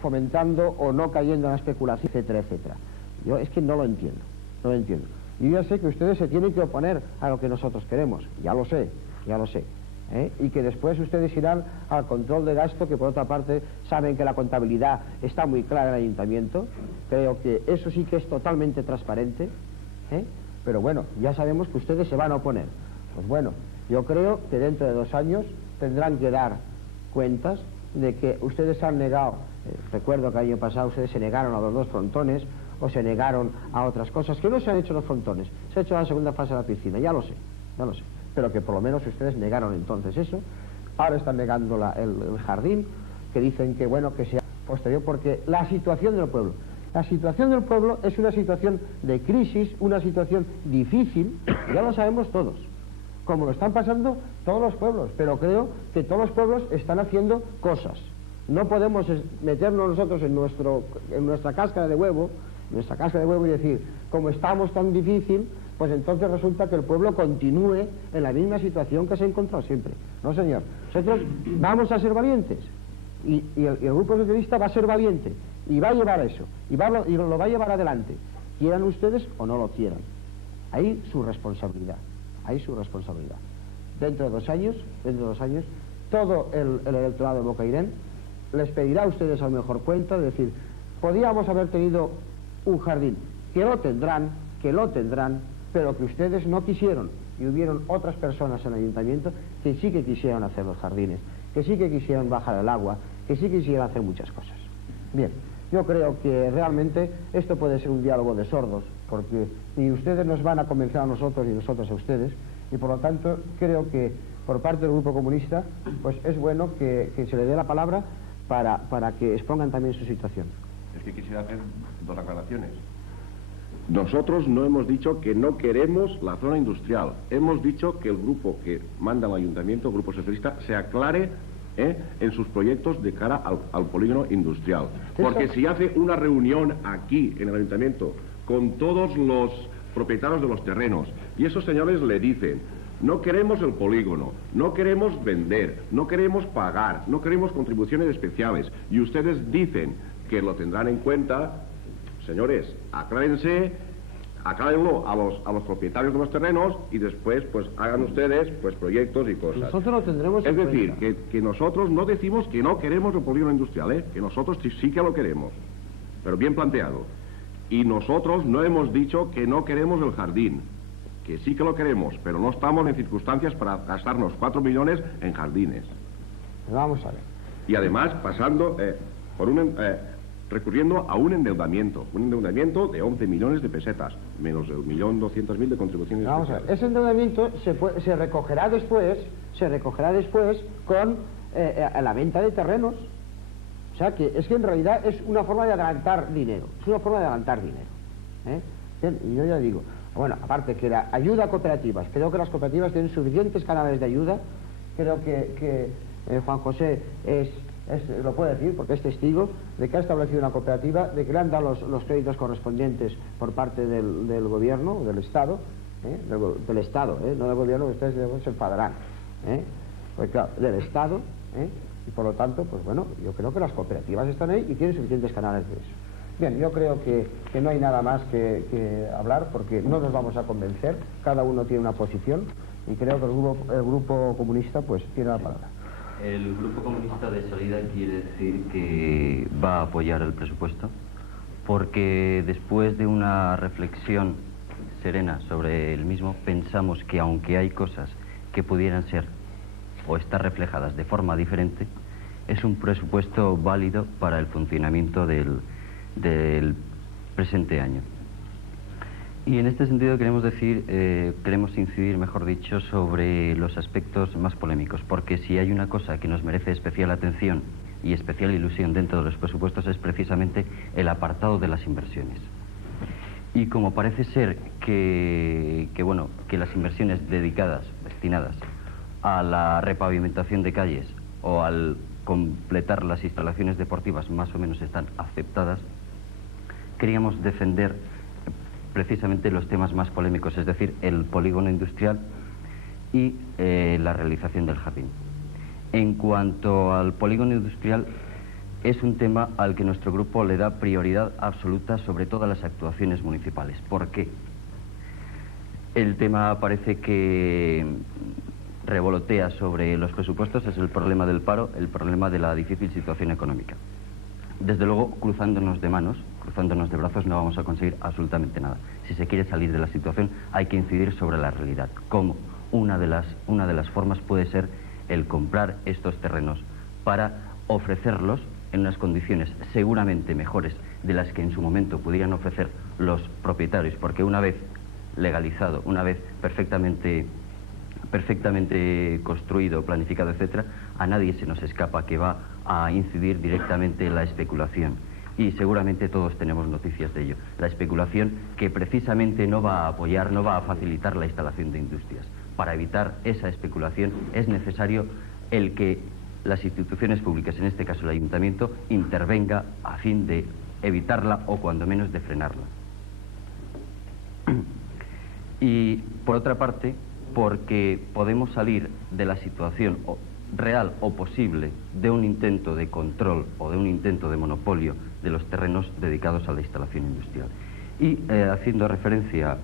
fomentando o no cayendo en la especulación, etcétera, etcétera. Yo es que no lo entiendo, no lo entiendo. Yo ya sé que ustedes se tienen que oponer a lo que nosotros queremos, ya lo sé, y que después ustedes irán al control de gasto, que por otra parte saben que la contabilidad está muy clara en el ayuntamiento. Creo que eso sí que es totalmente transparente, pero bueno, ya sabemos que ustedes se van a oponer. Pues bueno, yo creo que dentro de 2 años tendrán que dar cuentas de que ustedes han negado, recuerdo que el año pasado ustedes se negaron a los 2 frontones, o se negaron a otras cosas, que no se han hecho los frontones, se ha hecho la segunda fase de la piscina, ya lo sé, pero que por lo menos ustedes negaron entonces eso. Ahora están negando el jardín, que dicen que bueno, que sea posterior, porque la situación del pueblo es una situación de crisis, una situación difícil, ya lo sabemos todos, como lo están pasando todos los pueblos, pero creo que todos los pueblos están haciendo cosas. No podemos meternos nosotros en nuestra cáscara de huevo, y decir, como estamos tan difícil, pues entonces resulta que el pueblo continúe en la misma situación que se ha encontrado siempre. No, señor. Nosotros vamos a ser valientes. Y el Grupo Socialista va a ser valiente. Y va a llevar eso. Y lo va a llevar adelante. Quieran ustedes o no lo quieran. Ahí su responsabilidad. Dentro de 2 años, todo el electorado de Bocairent les pedirá a ustedes a lo mejor cuenta de decir, podíamos haber tenido un jardín, que lo tendrán, pero que ustedes no quisieron, y hubieron otras personas en el ayuntamiento que sí que quisieron hacer los jardines, que sí que quisieron bajar el agua, que sí quisieron hacer muchas cosas. Bien, yo creo que realmente esto puede ser un diálogo de sordos, porque ni ustedes nos van a convencer a nosotros ni nosotros a ustedes, y por lo tanto creo que por parte del Grupo Comunista pues es bueno que se le dé la palabra para que expongan también su situación. Es que quisiera hacer 2 aclaraciones. Nosotros no hemos dicho que no queremos la zona industrial. Hemos dicho que el grupo que manda al ayuntamiento, el Grupo Socialista, se aclare en sus proyectos de cara al polígono industrial. Porque si hace una reunión aquí en el ayuntamiento con todos los propietarios de los terrenos y esos señores le dicen, no queremos el polígono, no queremos vender, no queremos pagar, no queremos contribuciones especiales, y ustedes dicen que lo tendrán en cuenta, señores, aclárenlo a los propietarios de los terrenos y después pues hagan ustedes pues proyectos y cosas. Nosotros lo tendremos en cuenta. Es decir, que nosotros no decimos que no queremos el polígono industrial, que nosotros sí que lo queremos, pero bien planteado. Y nosotros no hemos dicho que no queremos el jardín, que sí que lo queremos, pero no estamos en circunstancias para gastarnos 4 millones en jardines. Vamos a ver. Y además pasando recurriendo a un endeudamiento de 11 millones de pesetas, menos el 1.200.000 de contribuciones Vamos especiales. A ver, ese endeudamiento se recogerá después con la venta de terrenos. O sea que es que en realidad es una forma de adelantar dinero, Bien, y yo ya digo, bueno, aparte que la ayuda a cooperativas, creo que las cooperativas tienen suficientes canales de ayuda, creo que Juan José lo puede decir porque es testigo de que ha establecido una cooperativa, de que le han dado los créditos correspondientes por parte del gobierno, del Estado, del Estado, no del gobierno, que ustedes se enfadarán, pues claro, del Estado, y por lo tanto, pues bueno, yo creo que las cooperativas están ahí y tienen suficientes canales de eso. Bien, yo creo que no hay nada más que hablar porque no nos vamos a convencer, cada uno tiene una posición y creo que el grupo comunista pues tiene la palabra. El Grupo Comunista de Salida quiere decir que va a apoyar el presupuesto porque después de una reflexión serena sobre el mismo pensamos que aunque hay cosas que pudieran ser o estar reflejadas de forma diferente, es un presupuesto válido para el funcionamiento del presente año. Y en este sentido queremos incidir, mejor dicho, sobre los aspectos más polémicos, porque si hay una cosa que nos merece especial atención y especial ilusión dentro de los presupuestos es precisamente el apartado de las inversiones. Y como parece ser que las inversiones destinadas a la repavimentación de calles o al completar las instalaciones deportivas más o menos están aceptadas, queríamos defender precisamente los temas más polémicos, es decir, el polígono industrial y la realización del jardín. En cuanto al polígono industrial, es un tema al que nuestro grupo le da prioridad absoluta sobre todas las actuaciones municipales. ¿Por qué? El tema parece que revolotea sobre los presupuestos, es el problema del paro, el problema de la difícil situación económica. Desde luego, cruzándonos de manos, cruzándonos de brazos, no vamos a conseguir absolutamente nada. Si se quiere salir de la situación, hay que incidir sobre la realidad. ¿Cómo? Una de las formas puede ser el comprar estos terrenos para ofrecerlos en unas condiciones seguramente mejores de las que en su momento pudieran ofrecer los propietarios, porque una vez legalizado, una vez perfectamente construido, planificado, etcétera, a nadie se nos escapa que va a incidir directamente en la especulación. Y seguramente todos tenemos noticias de ello. La especulación que precisamente no va a apoyar, no va a facilitar la instalación de industrias. Para evitar esa especulación es necesario el que las instituciones públicas, en este caso el ayuntamiento, intervenga a fin de evitarla o cuando menos de frenarla. Y por otra parte, porque podemos salir de la situación real o posible de un intento de control o de un intento de monopolio de los terrenos dedicados a la instalación industrial. Y haciendo referencia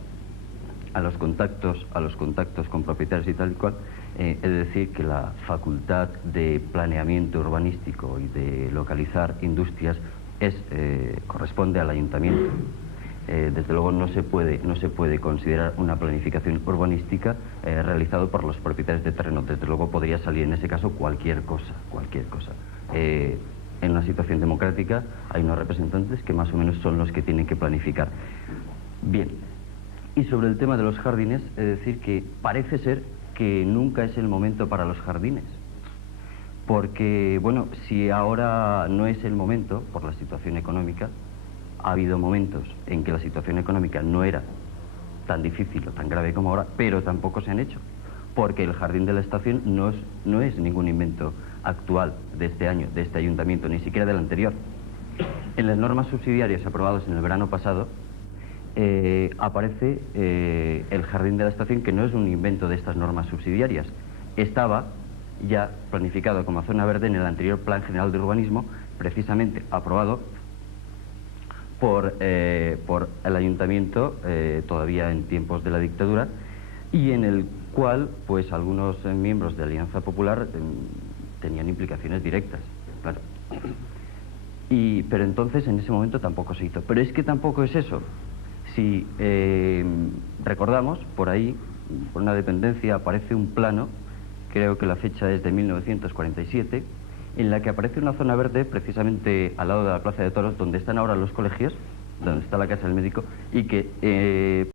a los contactos con propietarios y tal y cual, he de decir que la facultad de planeamiento urbanístico y de localizar industrias corresponde al ayuntamiento. Desde luego no se puede considerar una planificación urbanística realizado por los propietarios de terreno. Desde luego podría salir en ese caso cualquier cosa. En una situación democrática hay unos representantes que más o menos son los que tienen que planificar. Bien, y sobre el tema de los jardines, es decir que parece ser que nunca es el momento para los jardines. Porque, bueno, si ahora no es el momento por la situación económica, ha habido momentos en que la situación económica no era tan difícil o tan grave como ahora, pero tampoco se han hecho, porque el jardín de la estación no es ningún invento actual de este año, de este ayuntamiento, ni siquiera del anterior. En las normas subsidiarias aprobadas en el verano pasado aparece el jardín de la estación, que no es un invento de estas normas subsidiarias. Estaba ya planificado como zona verde en el anterior Plan General de Urbanismo, precisamente aprobado por el ayuntamiento todavía en tiempos de la dictadura, y en el cual pues algunos miembros de Alianza Popular tenían implicaciones directas, claro. Pero entonces en ese momento tampoco se hizo. Pero es que tampoco es eso. Si recordamos, por ahí, por una dependencia, aparece un plano, creo que la fecha es de 1947, en la que aparece una zona verde precisamente al lado de la Plaza de Toros, donde están ahora los colegios, donde está la Casa del Médico, y que